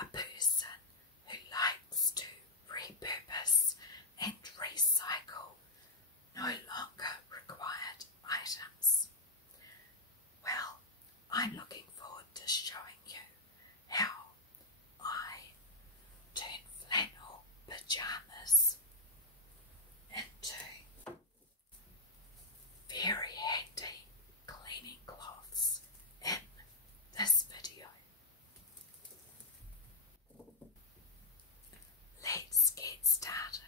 a person who likes to repurpose and recycle no longer required items. Well, I'm looking forward to showing you how I turn flannel pyjamas into very handy cleaning cloths in this video. Let's get started.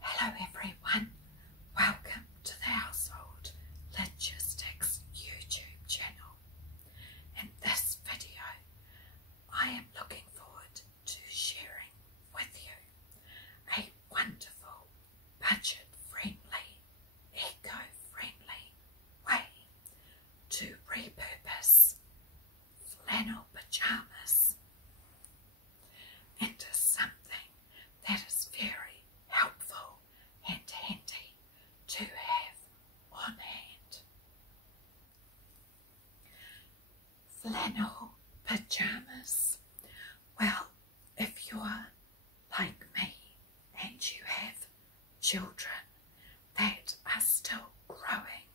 Hello everyone, welcome to the Household Logistics YouTube channel. In this video, I am looking forward to sharing with you a wonderful, budget-friendly, eco-friendly way to repurpose flannel pyjamas into something that is very helpful and handy to have on hand. Flannel pyjamas. Well, if you're like me and you have children that are still growing,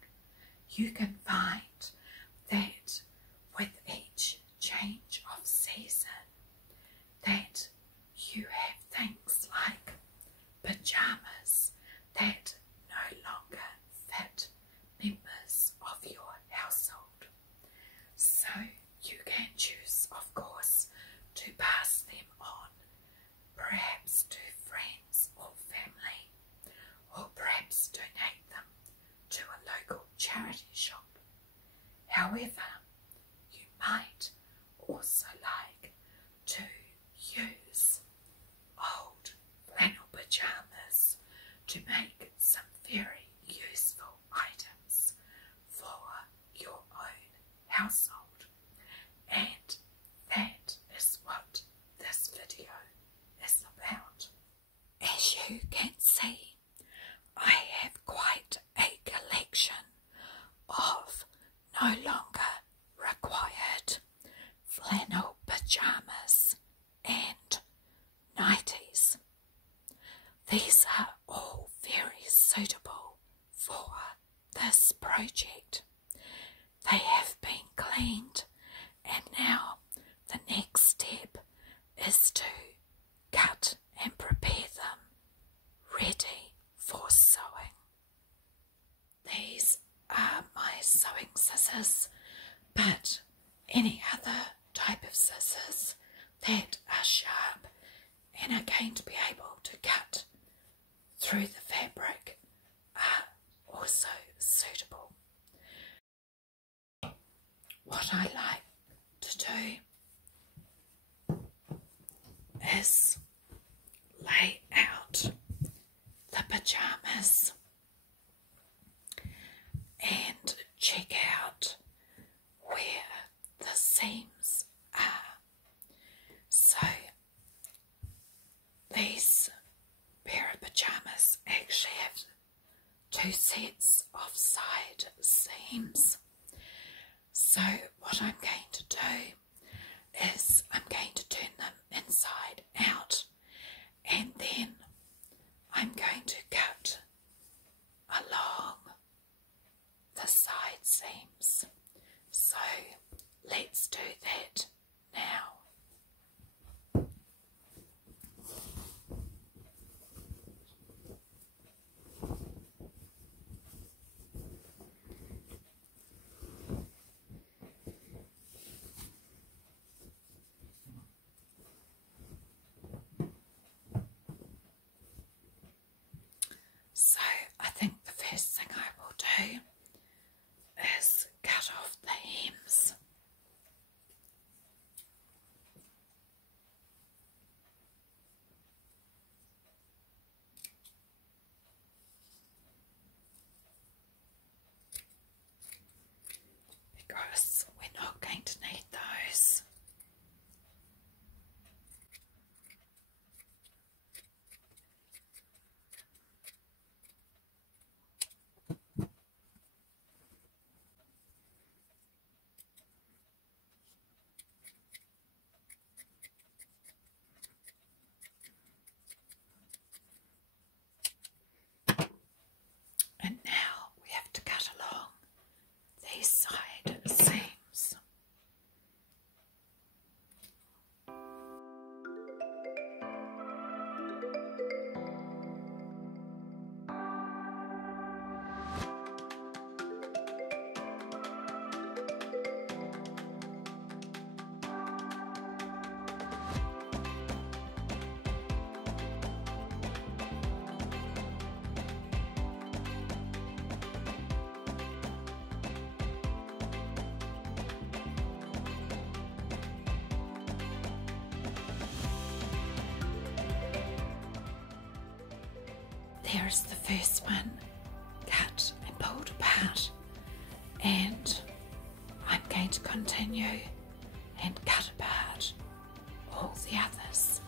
you can find that with each change of season that you have things like pyjamas that no longer fit members of your household. So you can choose, of course, to pass them on, perhaps to friends or family, or perhaps donate them to a local charity shop. However, you might also like to use old flannel pyjamas to make some very useful items for your own household. And that is what this video is about. As you can see, I have quite a collection of no longer required flannel pyjamas and nighties. These are all very suitable for this project. They have been cleaned, and now the next step is to cut and prepare them ready for sewing. These are my sewing scissors, but any other type of scissors that are sharp and are going to be able to cut through the fabric are also suitable. What I like to do is lay out the pyjamas and check out where the seams are. So these pair of pyjamas actually have two sets of side seams. So what I'm going to do is I'm going to turn them inside out, and then I'm going to cut along the side seams. So let's do that now. there is the first one, cut and pulled apart, and I'm going to continue and cut apart all the others.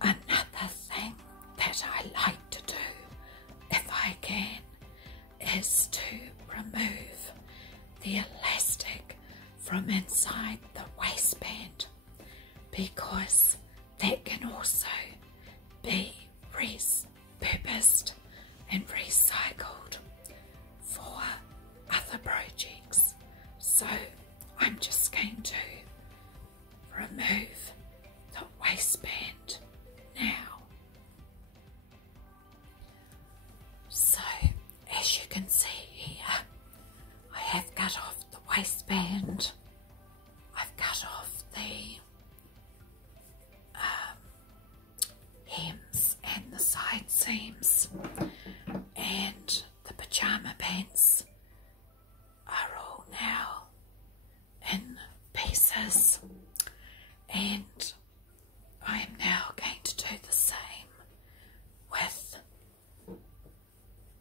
Another thing that I like to do, if I can, is to remove the elastic from inside the waistband, because that can also be repurposed and recycled for other projects. So I'm just going to remove the waistband now. So as you can see here, I have cut off the waistband, I've cut off the hems and the side seams, and the pyjama pants are all now in pieces, and I am now going to do the same with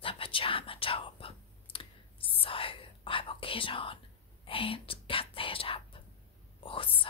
the pyjama top. So I will get on and cut that up also.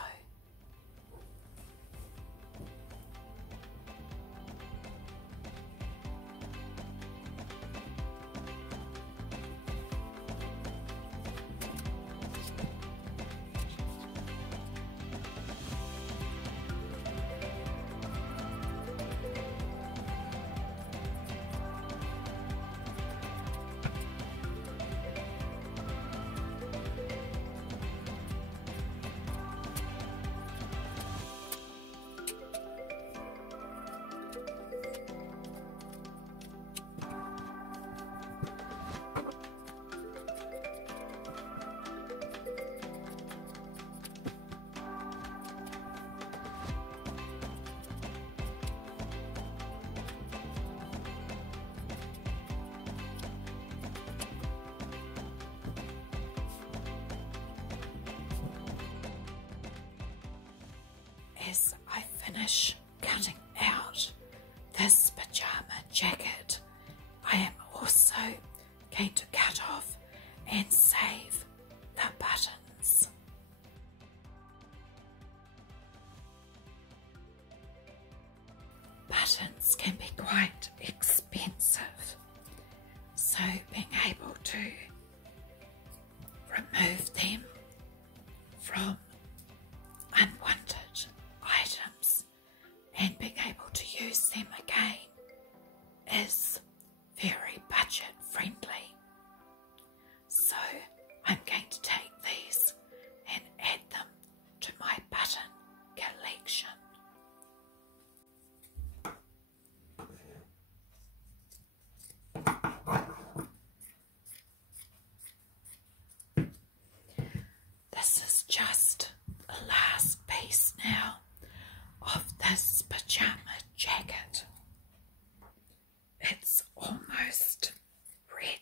As I finish cutting out this pyjama jacket, I am also going to cut off and save the buttons. Buttons can be quite expensive, so being able to remove them from unwanted items and being able to use them again is very budget friendly. So I'm going to take these and add them to my button collection. This is just the last piece now of this pyjama jacket. It's almost ready.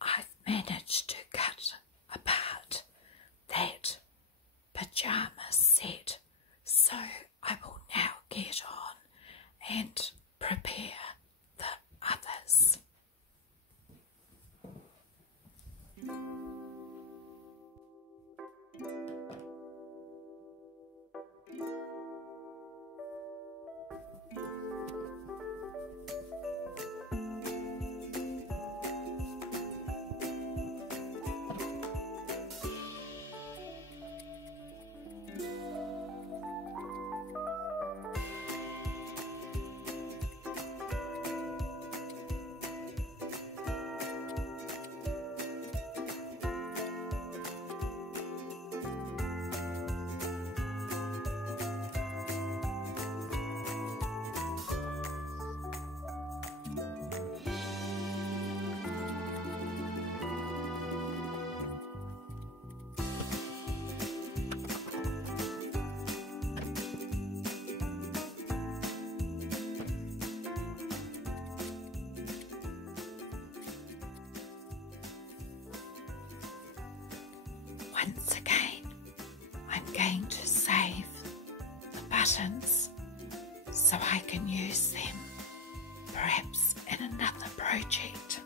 I've managed to cut apart that pyjama set, so I will now get on and prepare the others. once again, I'm going to save the buttons so I can use them perhaps in another project.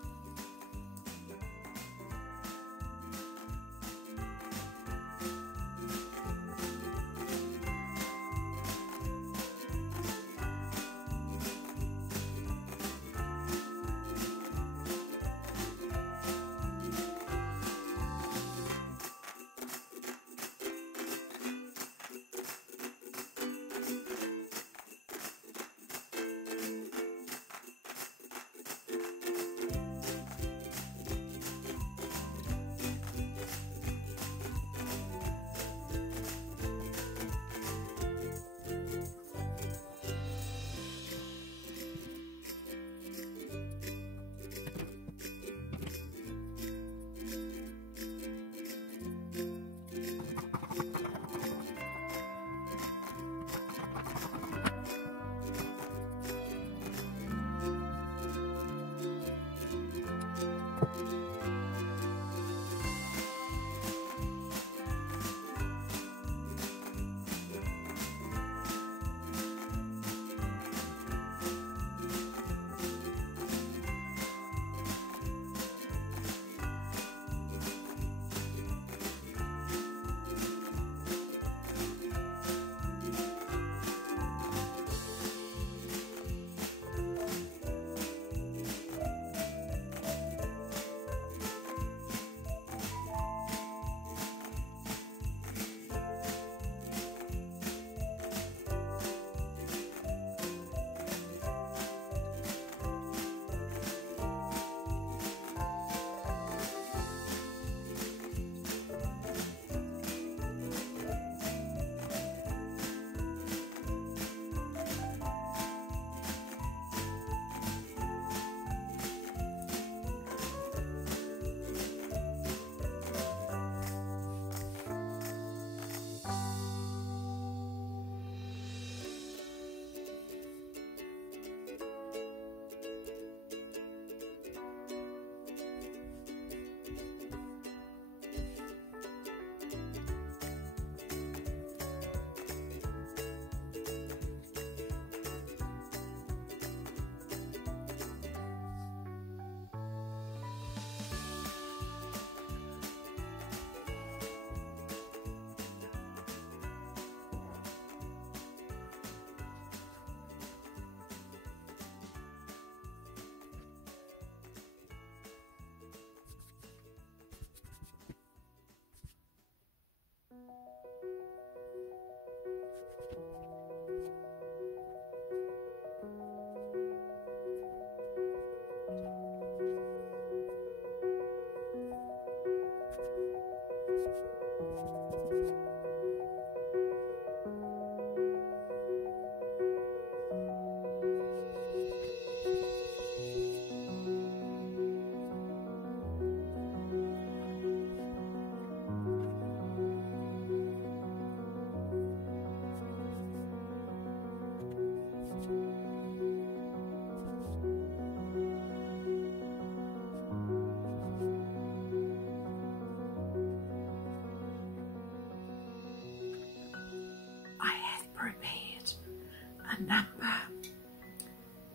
A number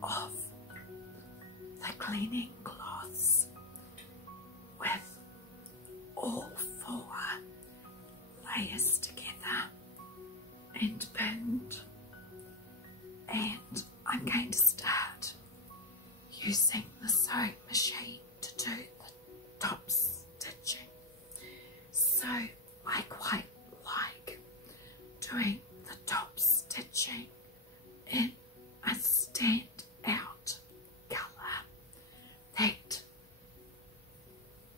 of the cleaning cloths with all 4 layers together and pinned, and I'm going to start using the sewing machine to do the top stitching. So I quite like doing the top stitching in a stand out colour that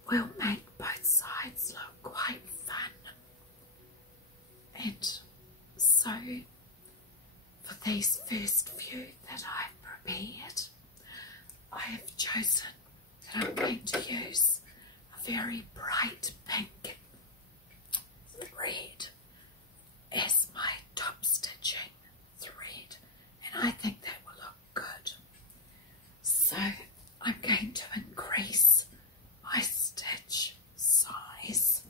will make both sides look quite fun. And so for these first few that I've prepared, I have chosen that I'm going to use a very bright pink thread as my top stitching thread, and I think that will look good. So I'm going to increase my stitch size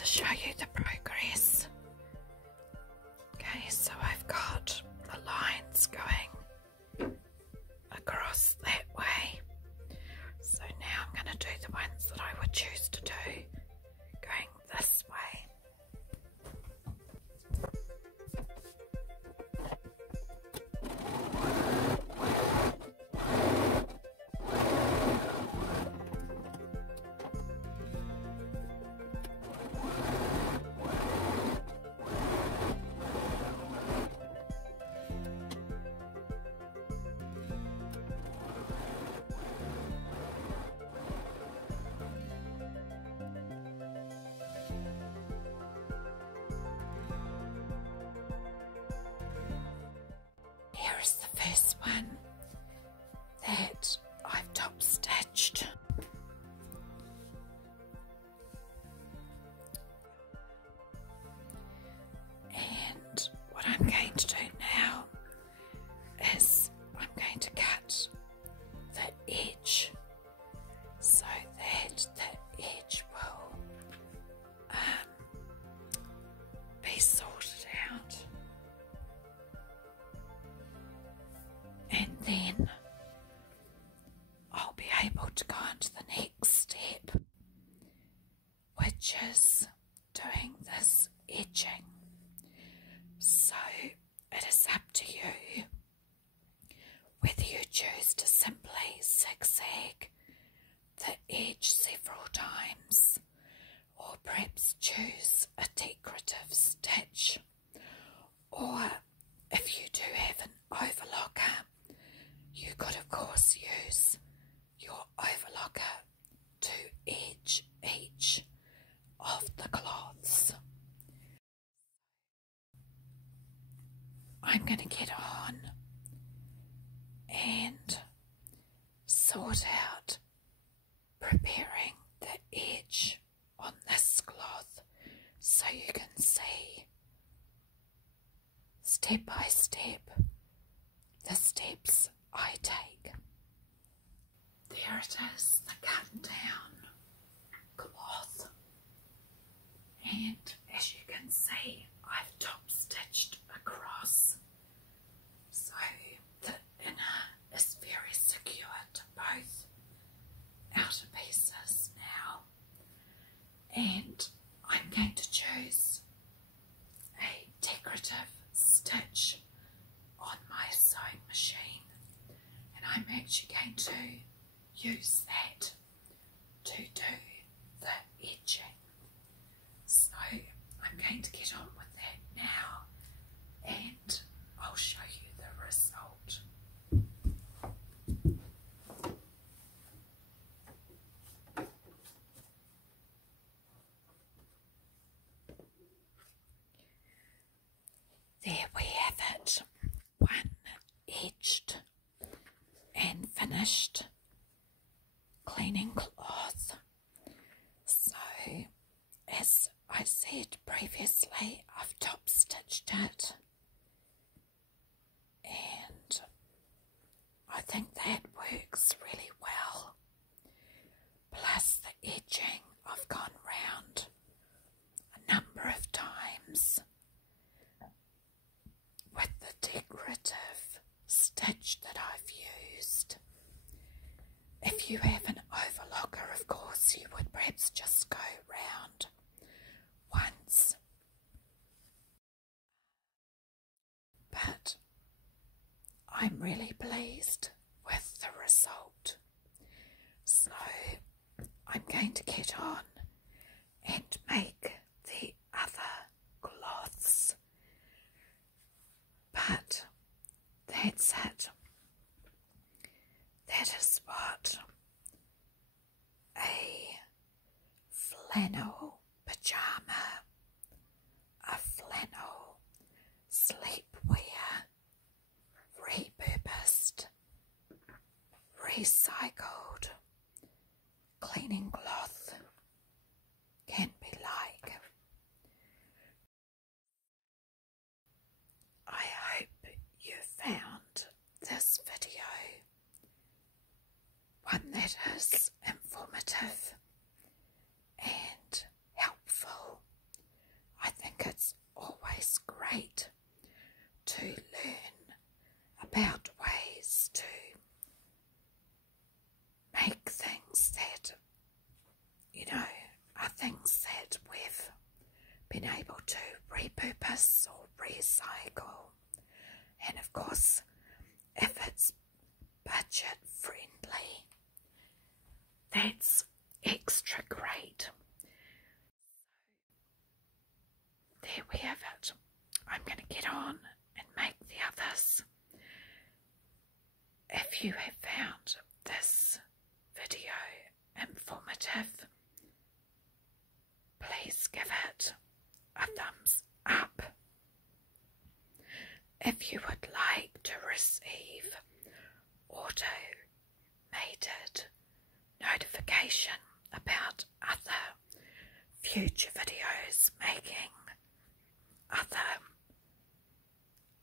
to show you the progress. Okay, so I've got the lines going across that way. So now I'm going to do the ones that I would choose to do going this way. Here is the first one that I've top stitched. And what I'm going to do now is I'm going to cut the edge so that the edge will be sorted out. And then I'll be able to go on to the next step, which is doing this edging. So it is up to you whether you choose to simply zigzag the edge several times, or perhaps choose a decorative stitch, or if you do have an overlocker, you could of course use your overlocker to edge each of the cloths. I'm going to get on and sort out preparing the edge on this cloth so you can see step by step the steps I take. There it is, the cut down cloth, and as you can see I've top stitched across, so the inner is very secure to both outer pieces now. And I'm going to choose a decorative stitch on my sewing machine, and I'm actually going to use that to do the edging. So I'm going to get on with that now and I'll show you the result. There we have it, one edged and finished cleaning cloth. So as I said previously, I've top stitched it, and I think that works really well. Plus the edging, I've gone round a number of times with the decorative stitch that I've used. If you have an overlocker, of course, you would perhaps just go round once. But I'm really pleased with the result. So I'm going to get on and make the other cloths. But that's it. That is what a flannel pyjama, a flannel sleepwear, repurposed, recycled cleaning cloth can be like. I hope you found this video one that is informative and helpful. things that we've been able to repurpose or recycle. And of course, if it's budget friendly, that's extra great. There we have it. I'm going to get on and make the others. If you have found this video informative, please give it a thumbs up. If you would like to receive automated notification about other future videos making other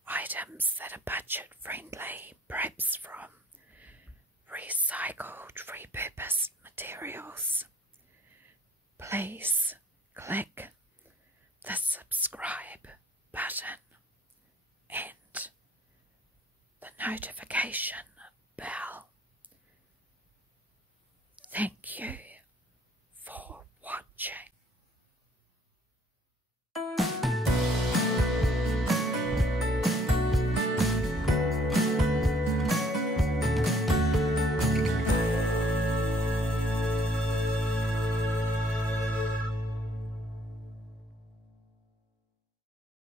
items that are budget friendly, perhaps from recycled, repurposed materials, please click the subscribe button and the notification bell. Thank you